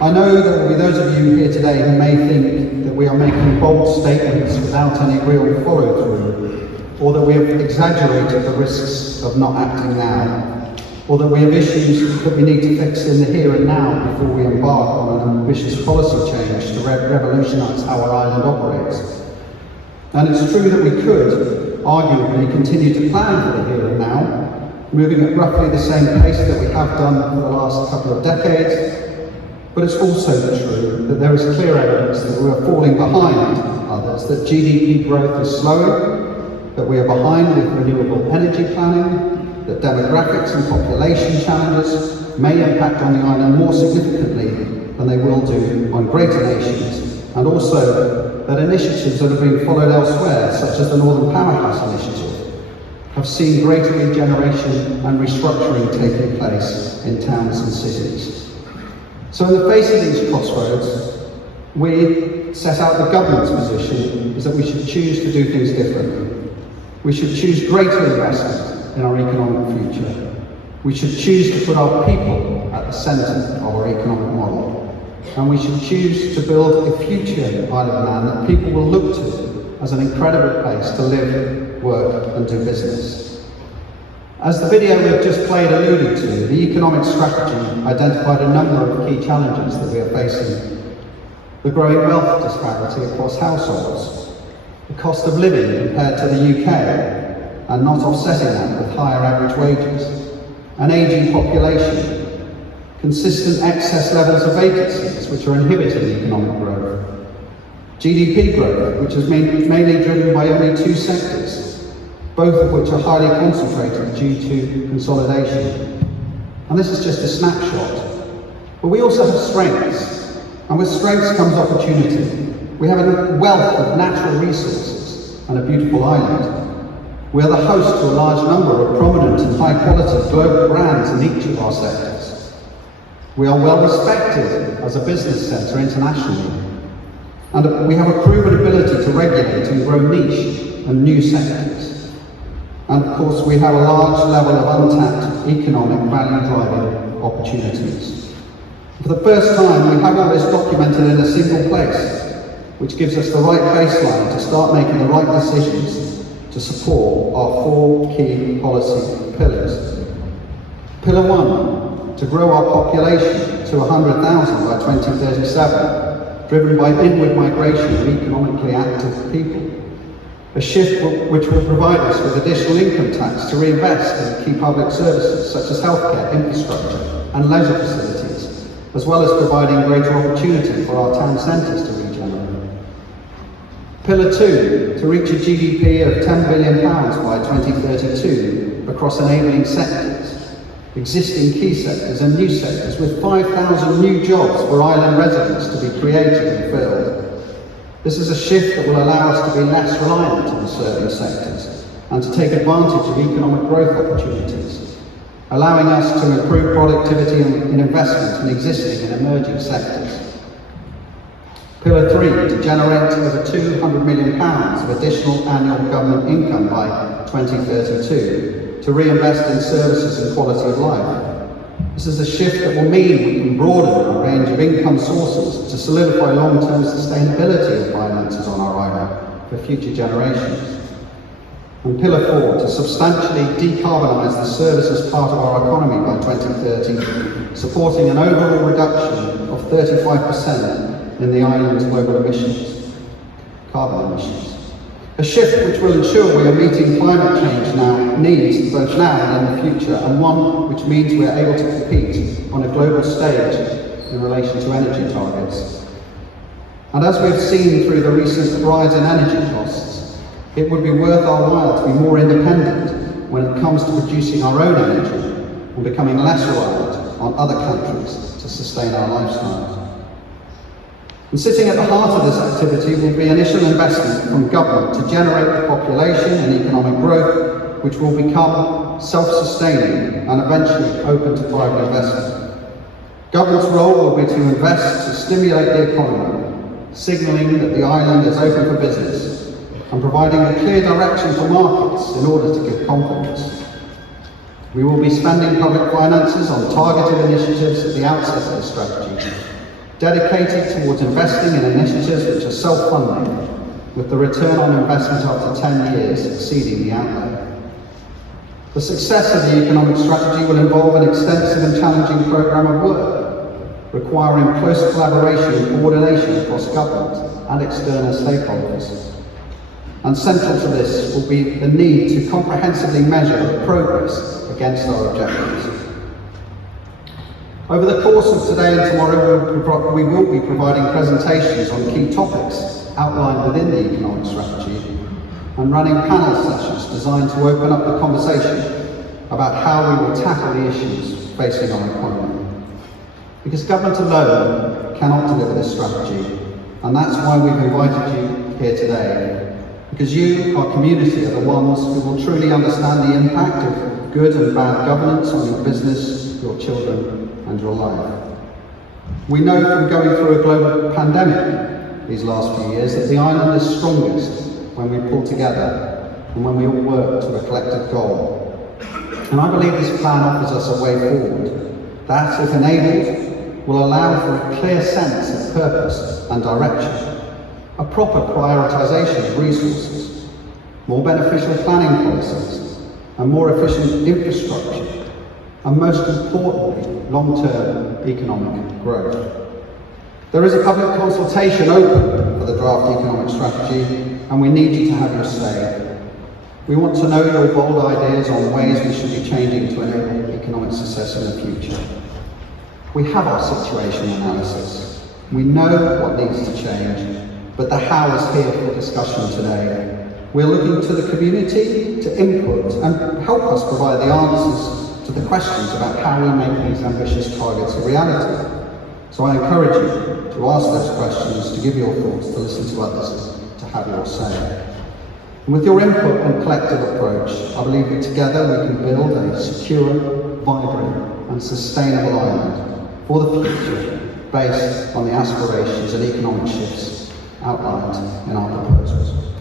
I know there will be those of you here today who may think that we are making bold statements without any real follow-through, or that we have exaggerated the risks of not acting now, or that we have issues that we need to fix in the here and now before we embark on an ambitious policy change to revolutionise how our island operates. And it's true that we could, arguably, continue to plan for the here and now, moving at roughly the same pace that we have done for the last couple of decades. But it's also true that there is clear evidence that we are falling behind others, that GDP growth is slowing, that we are behind with renewable energy planning, that demographics and population challenges may impact on the island more significantly than they will do on greater nations, and also that initiatives that have been followed elsewhere, such as the Northern Powerhouse Initiative, have seen greater regeneration and restructuring taking place in towns and cities. So in the face of these crossroads, we set out the government's position is that we should choose to do things differently. We should choose greater investment in our economic future. We should choose to put our people at the centre of our economic model. And we should choose to build a future Isle of Man that people will look to as an incredible place to live, work and do business. As the video we've just played alluded to, the economic strategy identified a number of key challenges that we are facing. The growing wealth disparity across households, the cost of living compared to the UK, and not offsetting that with higher average wages, an ageing population, consistent excess levels of vacancies which are inhibiting economic growth, GDP growth which is mainly driven by only two sectors, both of which are highly concentrated due to consolidation. And this is just a snapshot. But we also have strengths, and with strengths comes opportunity. We have a wealth of natural resources and a beautiful island. We are the host to a large number of prominent and high-quality global brands in each of our sectors. We are well respected as a business centre internationally, and we have a proven ability to regulate and grow niche and new sectors. And of course, we have a large level of untapped economic value-driving opportunities. For the first time, we have all this documented in a single place, which gives us the right baseline to start making the right decisions to support our four key policy pillars. Pillar 1, to grow our population to 100,000 by 2037, driven by inward migration of economically active people. A shift which will provide us with additional income tax to reinvest in key public services such as healthcare, infrastructure and leisure facilities, as well as providing greater opportunity for our town centres to regenerate. Pillar 2, to reach a GDP of £10 billion by 2032 across enabling sectors, existing key sectors and new sectors, with 5,000 new jobs for island residents to be created and filled. This is a shift that will allow us to be less reliant on certain sectors and to take advantage of economic growth opportunities, allowing us to improve productivity and investment in existing and emerging sectors. Pillar 3, to generate over £200 million of additional annual government income by 2032 to reinvest in services and quality of life. This is a shift that will mean we can broaden our range of income sources to solidify long-term sustainability of finances on our island for future generations. And Pillar 4, to substantially decarbonise the services part of our economy by 2030, supporting an overall reduction of 35% in the island's global emissions, carbon emissions. A shift which will ensure we are meeting climate change needs both now and in the future, and one which means we are able to compete on a global stage in relation to energy targets. And as we've seen through the recent rise in energy costs, it would be worth our while to be more independent when it comes to producing our own energy and becoming less reliant on other countries to sustain our lifestyles. And sitting at the heart of this activity will be initial investment from government to generate the population and economic growth, which will become self-sustaining and eventually open to private investment. Government's role will be to invest to stimulate the economy, signalling that the island is open for business and providing a clear direction for markets in order to give confidence. We will be spending public finances on targeted initiatives at the outset of this strategy, dedicated towards investing in initiatives which are self-funding, with the return on investment after 10 years exceeding the outlay. The success of the economic strategy will involve an extensive and challenging programme of work, requiring close collaboration and coordination across government and external stakeholders. And central to this will be the need to comprehensively measure progress against our objectives. Over the course of today and tomorrow, we will be providing presentations on key topics outlined within the economic strategy and running panel sessions designed to open up the conversation about how we will tackle the issues facing our economy. Because government alone cannot deliver this strategy, and that's why we've invited you here today. Because you, our community, are the ones who will truly understand the impact of good and bad governance on your business, your children, and your life. We know from going through a global pandemic these last few years that the island is strongest when we pull together and when we all work to a collective goal. And I believe this plan offers us a way forward that, if enabled, will allow for a clear sense of purpose and direction, a proper prioritisation of resources, more beneficial planning policies, and more efficient infrastructure, and most importantly, long-term economic growth. There is a public consultation open for the draft economic strategy, and we need you to have your say. We want to know your bold ideas on ways we should be changing to enable economic success in the future. We have our situation analysis. We know what needs to change, but the how is here for discussion today. We're looking to the community to input and help us provide the answers to the questions about how we make these ambitious targets a reality. So I encourage you to ask those questions, to give your thoughts, to listen to others, to have your say. And with your input and collective approach, I believe that together we can build a secure, vibrant and sustainable island for the future based on the aspirations and economic shifts outlined in our proposals.